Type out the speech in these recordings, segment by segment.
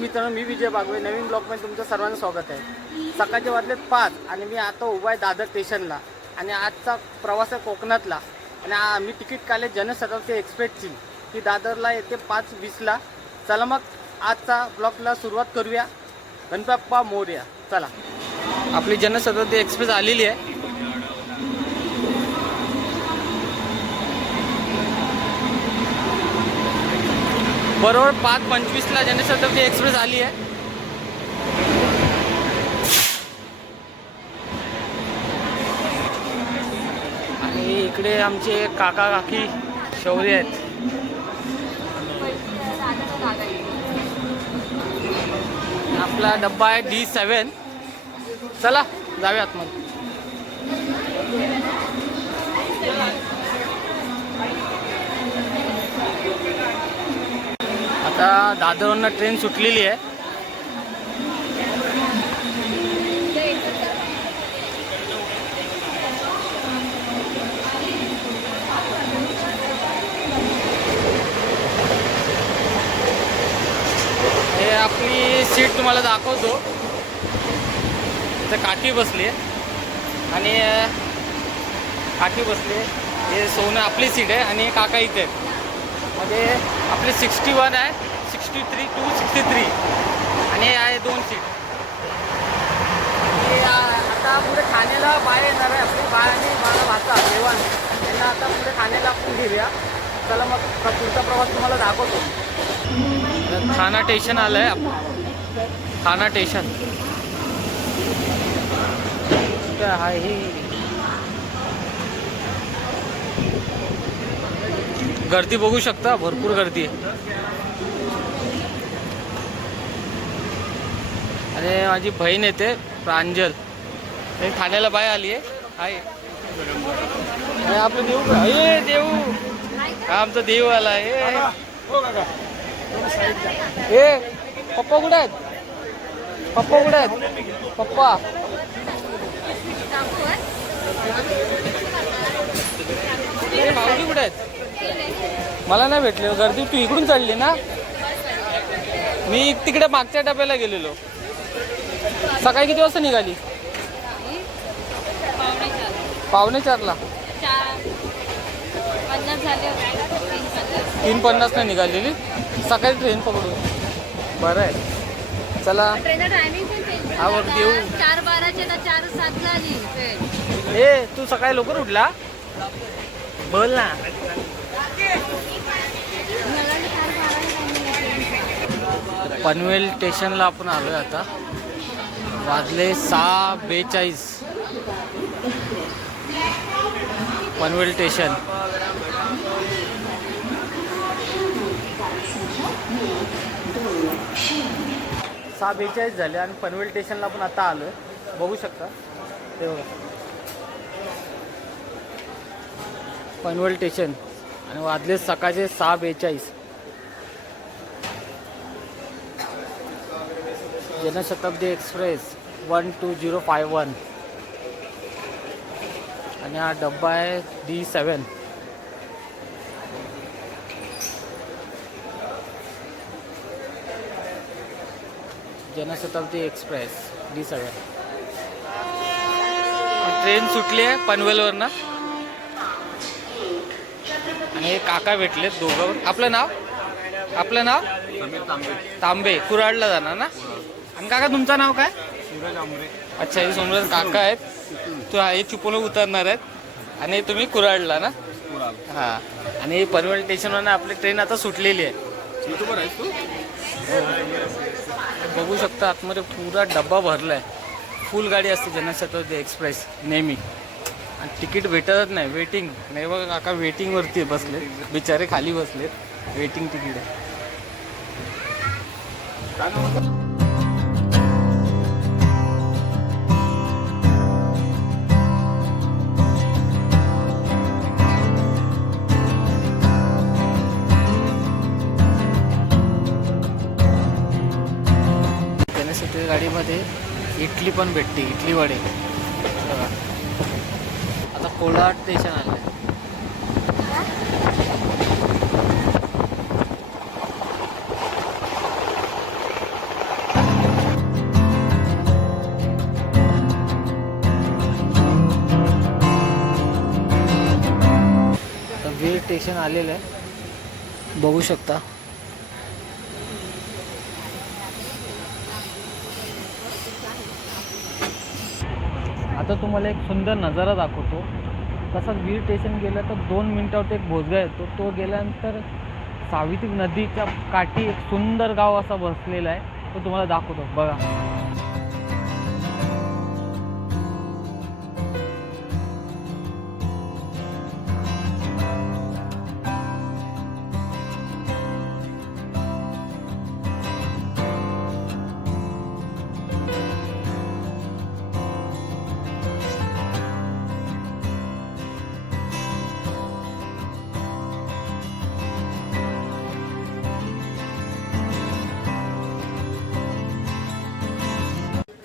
मित्रांनो मी विजय बागवे. नवीन ब्लॉकमध्ये तुमचं सर्वांचं स्वागत आहे. सकाळचे वाजलेत पाच आणि मी आता उभा आहे दादर स्टेशनला आणि आजचा प्रवास आहे कोकणातला. आणि मी तिकीट काढले जनशताब्दी एक्सप्रेसची. ती दादरला येते पाच वीसला. चला मग आजचा ब्लॉकला सुरुवात करूया. गणपप्पा मोर्या. चला. आपली जनशताब्दी एक्सप्रेस आलेली आहे. बरोबर पाच पंचवीसला जनशताब्दी एक्सप्रेस आली आहे. आणि इकडे आमचे काका काकी शौर्य आहेत. आपला डब्बा आहे डी सेवन चला जाऊयात मग. आता दादरवरनं ट्रेन सुटलेली आहे. हे आपली सीट तुम्हाला दाखवतो. इथं काठी बसली आहे. आणि काठी बसली आहे. हे सोनं आपली सीट आहे आणि काका इथे आहेत. मध्ये आपली सिक्स्टी वन आहे sixty three two sixty three आणि हे आहे दोन सीट आणि आता पुढे ठाण्याला बाय येणार आहे आपली बाय आणि मला भाचा देवान यांना आता पुढे ठाण्याला आपण घेऊया. चला मग पुढचा प्रवास तुम्हाला दाखवतो. ठाणा स्टेशन आलं आहे ठाणा स्टेशन आहे गर्दी बघू शकता भरपूर गर्दी. आहे आणि माझी बहीण येते प्रांजल. हे ठाण्याला बाय आली आहे आहे आपलं देऊ का? ए देऊ. आमचा देव आला. आहे ए पप्पा कुठे आहेत? पप्पा कुठे आहेत? पप्पा. कुठे आहेत? मला नाही भेटले. गर्दी तू इकडून चढली ना? मी तिकडे मागच्या डब्याला गेलेलो. सकाळी किती वाजता निघाली? पावणे चारला. तीन पन्नास तीन पन्नासला निघालेली. सकाळी ट्रेन पकडून. बरं आहे. चला. बघ, देऊ. चार बाराचे चार सातला ए तू सकाळी लवकर उठला? बोल ना मला वाटलं चार बाराला timing आहे. पनवेल स्टेशनला आपण आलो आहे आता. वाजले सहा बेचाळीस. पनवेल स्टेशन. सहा बेचाळीस झाले आणि पनवेल स्टेशनला आपण आता आलोय. बघू शकता. ते बघा. पनवेल स्टेशन. आणि वाजले सकाळचे सहा बेचाळीस. Janshatabdi express one two zero five one. आणि हा डब्बा आहे D seven Janshatabdi express D seven train सुटली आहे पनवेलवरनं. आणि हे काका भेटलेत दोघं. आपलं नाव? आपलं नाव? तांबे. कुराडला जाणार ना? आणि काका तुमचं नाव काय? सूरज आंबरे अच्छा हे सोमराज काका आहेत. तू हे चिपळूण उतरणार आहेत. आणि तुम्ही कुराडला ना? हां. आणि पनवेल स्टेशनवर आपली ट्रेन आता सुटलेली आहे. युट्यूबर आहेस तू? बघू शकता आतमध्ये पुरा डब्बा भरला आहे फुल गाडी असते जनशताब्दी एक्सप्रेस नेहमी. आणि तिकीट भेटतच नाही वेटिंग नाही बघा काका वेटिंगवरती बसले. बिचारे खाली बसलेत. वेटिंग तिकीट आहे. मध्ये इडली पण भेटते इडली वडे. आता कोलाड स्टेशन आलं. आहे स्टेशन आलेलं आहे. बघू शकता. आता तुम्हाला एक सुंदर नजारा दाखवतो. तसंच वीर स्टेशन गेलं तर दोन मिनटावर एक भोजगा येतो. तो गेल्यानंतर सावित्री नदीच्या काठी एक सुंदर गाव असा बसलेला आहे. तो तुम्हाला दाखवतो. बघा.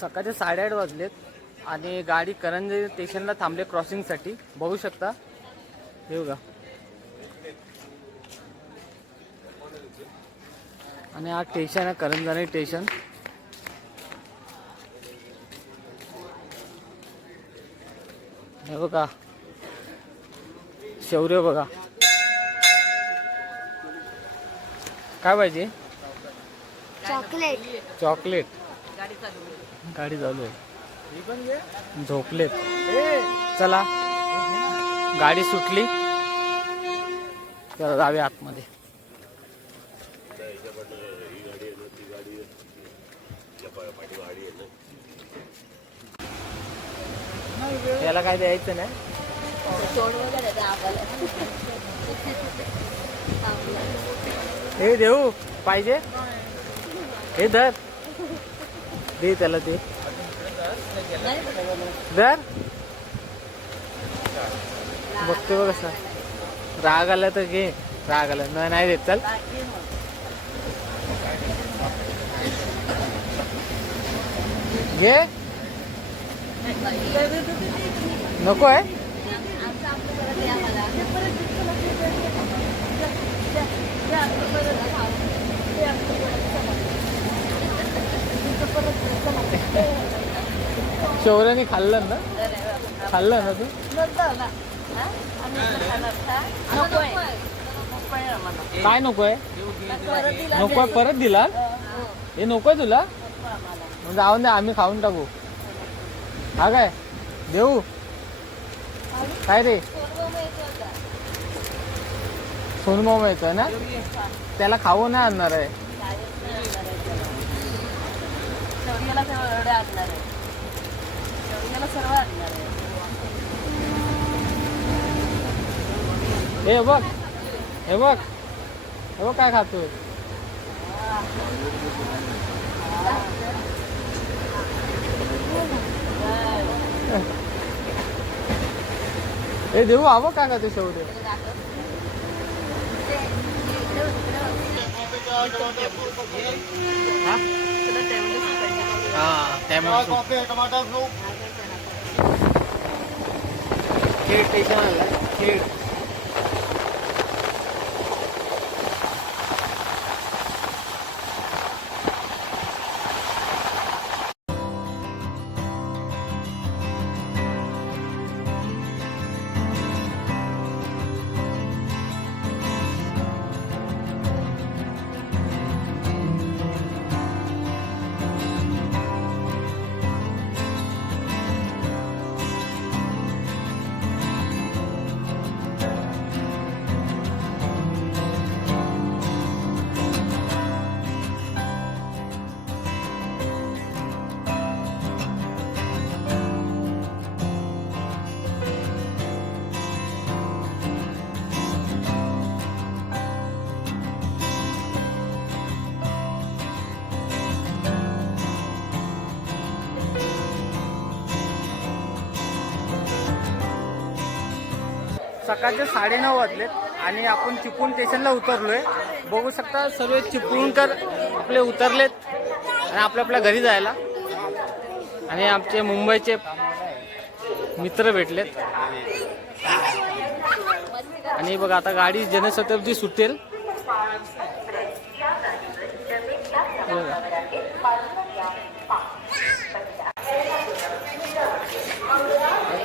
सकाळचे साडेआठ वाजलेत आणि गाडी करंजी स्टेशनला थांबले क्रॉसिंगसाठी. बघू शकता. हे बघा. आणि हा स्टेशन आहे करंजाने स्टेशन. हे बघा. शौर्य बघा. काय पाहिजे? चॉकलेट. चॉकलेट. गाडी चालू आहे. झोपलेत. चला. गाडी सुटली. चला जाऊया आतमध्ये. याला काय द्यायचं नाही? हे देऊ पाहिजे? हे धर. दे त्याला ते. दर बघते बघ कसा राग आला तर घे. राग आला. नाही नाही देत. चल. घे. नको आहे. शौर्याने खाल्लं ना? खाल्लं ना तू? काय नकोय? नकोय परत दिला? हे नकोय तुला? म्हणजे जाऊन दे आम्ही खाऊन टाकू. हा काय? देऊ? काय रे? सोनमोम येतोय ना? त्याला खाऊ नाही आणणार आहे. हे बघ हे बघ हे बघ काय खातोय हे देऊ हवं काय खातो शेवटी हा त्यामुळे सकाळचे साडेनऊ वाजलेत आणि आपण चिपळूण स्टेशनला उतरलो आहे बघू शकता सर्व चिपळूणकर आपले उतरलेत आणि आपल्या आपल्या घरी जायला. आणि आमचे मुंबईचे मित्र भेटलेत. आणि बघा आता गाडी जनशताब्दी सुटेल.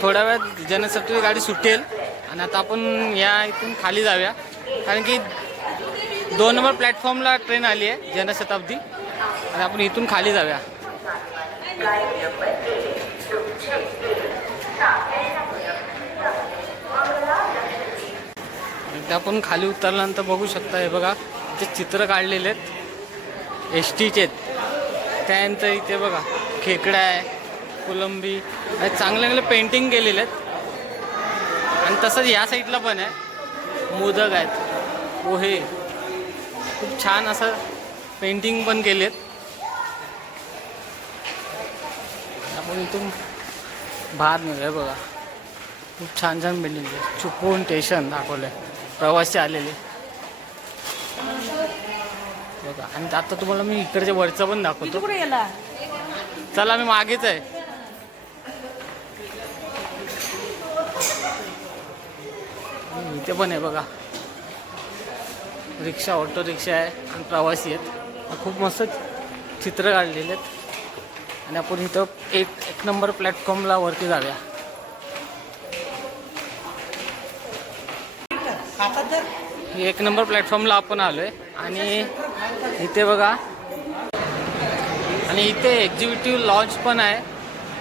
थोड्या वेळात जनशताब्दी गाडी सुटेल. आणि आता आपण या इथून खाली जाऊया. कारण की दोन नंबर प्लॅटफॉर्मला ट्रेन आली आहे जनशताब्दी. आणि आपण इथून खाली जाऊया. आपण खाली उतरल्यानंतर बघू शकता हे बघा जे चित्र काढलेले आहेत एस टीचे आहेत. त्यानंतर इथे बघा खेकडा आहे कोलंबी. आणि चांगले चांगले पेंटिंग केलेले आहेत. आणि तसंच या साईडला पण आहे. मोदक आहेत. पोहे. खूप छान असं पेंटिंग पण केलेत. आपण इथून बाहेर निघूया बघा. खूप छान छान बिल्डिंग आहे. चुकवून स्टेशन दाखवलं आहे प्रवासी आलेले. बघा. आणि आता तुम्हाला मी इकडच्या वरचं पण दाखवतो. चला मी मागेच आहे. इथे पण आहे बघा. रिक्षा ऑटो रिक्षा आहे आणि प्रवासी आहेत. खूप मस्त चित्र काढलेले आहेत. आणि आपण इथं एक एक नंबर प्लॅटफॉर्मला वरती जाऊया. एक नंबर प्लॅटफॉर्मला आपण आलो आहे आणि इथे बघा. आणि इथे एक्झिक्युटिव्ह लॉन्च पण आहे.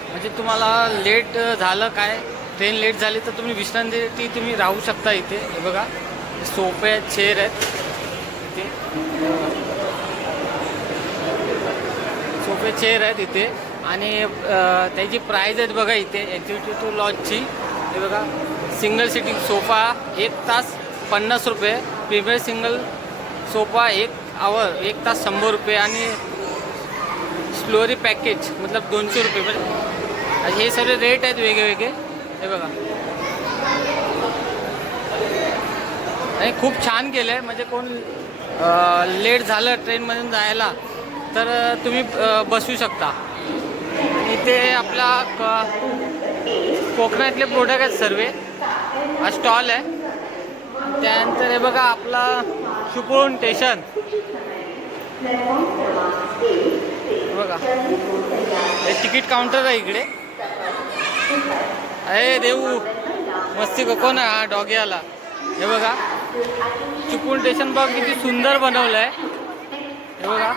म्हणजे तुम्हाला लेट झालं काय? ट्रेन लेट झाली तर तुम्ही विश्रांती तुम्ही राहू शकता इथे. हे बघा सोपे आहेत चेअर आहेत. इथे. सोपे चेअर आहेत इथे. आणि त्याची प्राईज आहेत बघा इथे एक्झिक्युटिव्ह लॉजची हे बघा सिंगल सिटिंग सोफा एक तास पन्नास रुपये. प्रीमियर सिंगल सोफा एक आवर एक तास शंभर रुपये. आणि स्लोरी पॅकेज मतलब दोनशे रुपये. म्हणजे हे सगळे रेट आहेत वेगळे वेगळे. हे बघा. आणि खूप छान केलं आहे म्हणजे कोण लेट झालं ट्रेनमधून जायला तर तुम्ही बसू शकता. इथे आपला क कोकणातले प्रोडक्ट आहेत सर्व. हा स्टॉल आहे. त्यानंतर हे बघा आपला चिपळूण स्टेशन बघा. हे तिकीट काउंटर आहे इकडे. अरे देऊ. मस्ती कोण हा डॉगी आला. हे बघा. चिपळूण स्टेशन बघ किती सुंदर बनवलं आहे हे बघा.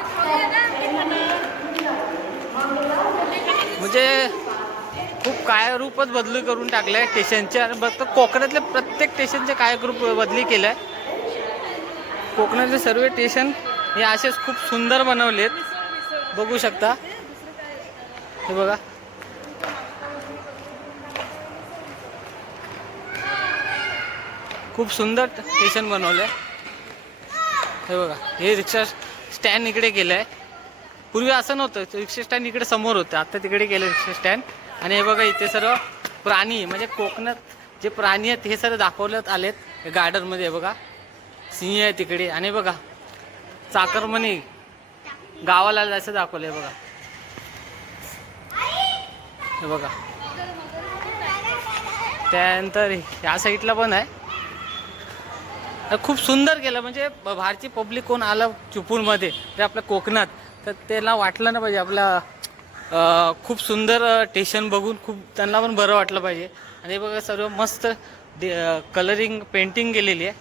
म्हणजे खूप काय रूपच बदली करून टाकलं आहे स्टेशनचे आणि बघतो कोकणातले प्रत्येक स्टेशनचे काय रूप बदली केलं आहे कोकणातले सर्व स्टेशन हे असेच खूप सुंदर बनवलेत. बघू शकता. हे बघा. खूप सुंदर स्टेशन बनवलं आहे हे बघा हे रिक्षा स्टँड इकडे केलं आहे पूर्वी असं नव्हतं रिक्षा स्टँड इकडे समोर होतं आता तिकडे गेलं रिक्षा स्टँड आणि हे बघा इथे सर्व प्राणी म्हणजे कोकणात जे प्राणी आहेत हे सर्व दाखवण्यात आलेत. गार्डनमध्ये बघा सिंह आहे तिकडे. आणि बघा चाकरमणी गावाला जायचं दाखवलं आहे बघा. हे बघा. त्यानंतर ह्या साईडला पण आहे. खूप सुंदर केलं म्हणजे बाहेरची पब्लिक कोण आलं चिपळूणमध्ये ते आपल्या कोकणात. तर त्याला वाटलं ना पाहिजे आपला खूप सुंदर स्टेशन बघून खूप त्यांना पण बरं वाटलं पाहिजे. आणि हे बघा सर्व मस्त कलरिंग पेंटिंग केलेली आहे.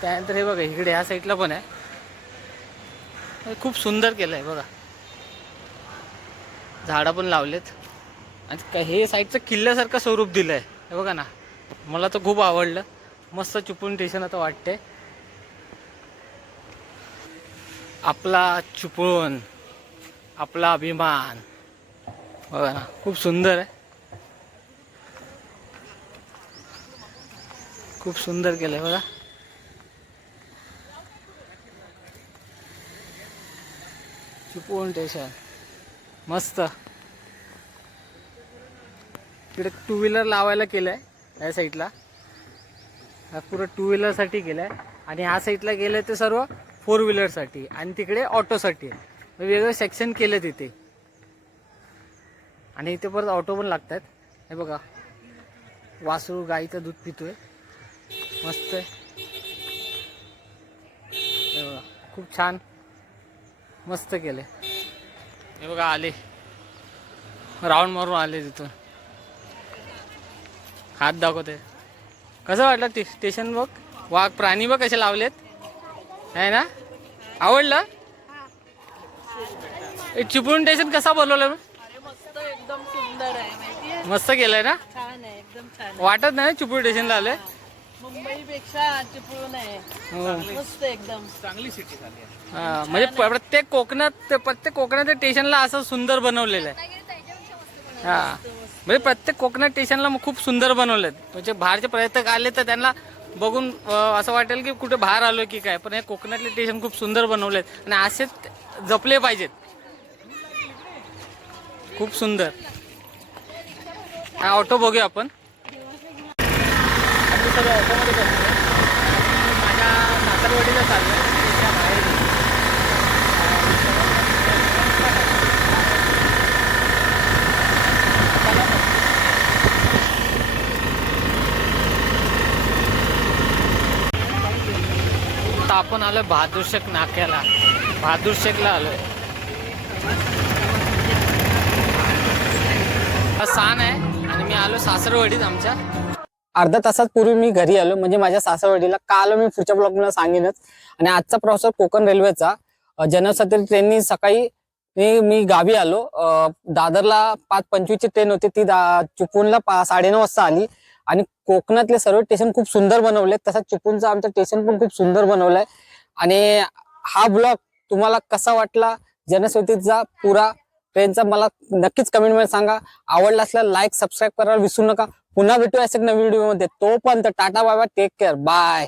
त्यानंतर हे बघा इकडे ह्या साईडला पण आहे. खूप सुंदर केलं आहे बघा. झाडं पण लावलेत. आणि हे साईडचं किल्ल्यासारखं स्वरूप दिलं आहे हे बघा ना. मला तर खूप आवडलं. मस्त चिपळूण स्टेशन आता वाटते आपला चिपळूण आपला अभिमान. बघा ना खूप सुंदर आहे. खूप सुंदर केलं आहे बघा. चिपळूण स्टेशन मस्त. तिकडे टू व्हीलर लावायला केलं आहे या साईडला हा पुरं टू व्हीलरसाठी केलं आहे आणि ह्या साईडला गेलं ते सर्व फोर व्हीलरसाठी आणि तिकडे ऑटोसाठी आहे. वेगळं सेक्शन केलं तिथे. आणि इथे परत ऑटो पण लागतात. हे बघा. वासरू गाईचं दूध पितोय. मस्त आहे. बघा. खूप छान. मस्त केले हे बघा आले. राऊंड मारून आले तिथून. हात दाखवते. कसं वाटलं टे- स्टेशन बघ? वाघ प्राणी बघ कसे लावलेत. आहे ना? आवडलं? हे. चिपळूण स्टेशन कसा बनवलं अरे मस्त एकदम सुंदर आहे माहितीये? मस्त केलंय ना? छान आहे एकदम छान आहे. वाटत नाही चिपळूण स्टेशनला आलंय? मुंबईपेक्षा चिपळूण आहे. हो. मस्त एकदम. हा, म्हणजे प्रत्येक कोकणात प्रत्येक कोकणात स्टेशनला असं सुंदर बनवलेलं आहे. हा. म्हणजे प्रत्येक कोकणात स्टेशनला मग खूप सुंदर बनवलेत. म्हणजे बाहेरचे पर्यटक आले तर त्यांना बघून असं वाटेल की कुठे बाहेर आलो की काय. पण हे कोकणातले स्टेशन खूप सुंदर बनवलेत आणि असेच जपले पाहिजेत. खूप सुंदर. हा ऑटो बघूया आपण. ऑटोमध्ये माझ्या सातारवाडीला चाललो त्याच्या बाहेर आता आपण आलोय बहादूर शेख नाक्याला. बहादूर शेखला आलोय. हा सान आहे आणि मी आलो सासरवाडीत आमच्या. अर्धा तासात पूर्वी मी घरी आलो. म्हणजे माझ्या सासरवाडीला काल मी पुढच्या ब्लॉग मला सांगेनच. आणि आजचा प्रवास कोकण रेल्वेचा अं, ट्रेननी सकाळी मी मी गावी आलो. दादरला पाच पंचवीसची ट्रेन होती. ती दा- चुकूनला पा साडेनऊ वाजता आली. आणि कोकणातले सर्व स्टेशन खूप सुंदर बनवले तसंच चिपळूणचं आमचं स्टेशन पण खूप सुंदर बनवलंय. आणि हा ब्लॉग तुम्हाला कसा वाटला? जनश्रुतीचा पुरा. ट्रेनचा मला नक्कीच कमेंटमध्ये सांगा. आवडला असला लाईक सबस्क्राईब करायला विसरू नका. पुन्हा भेटूया असे एक नवीन व्हिडिओमध्ये तोपर्यंत टाटा बाबा टेक केअर बाय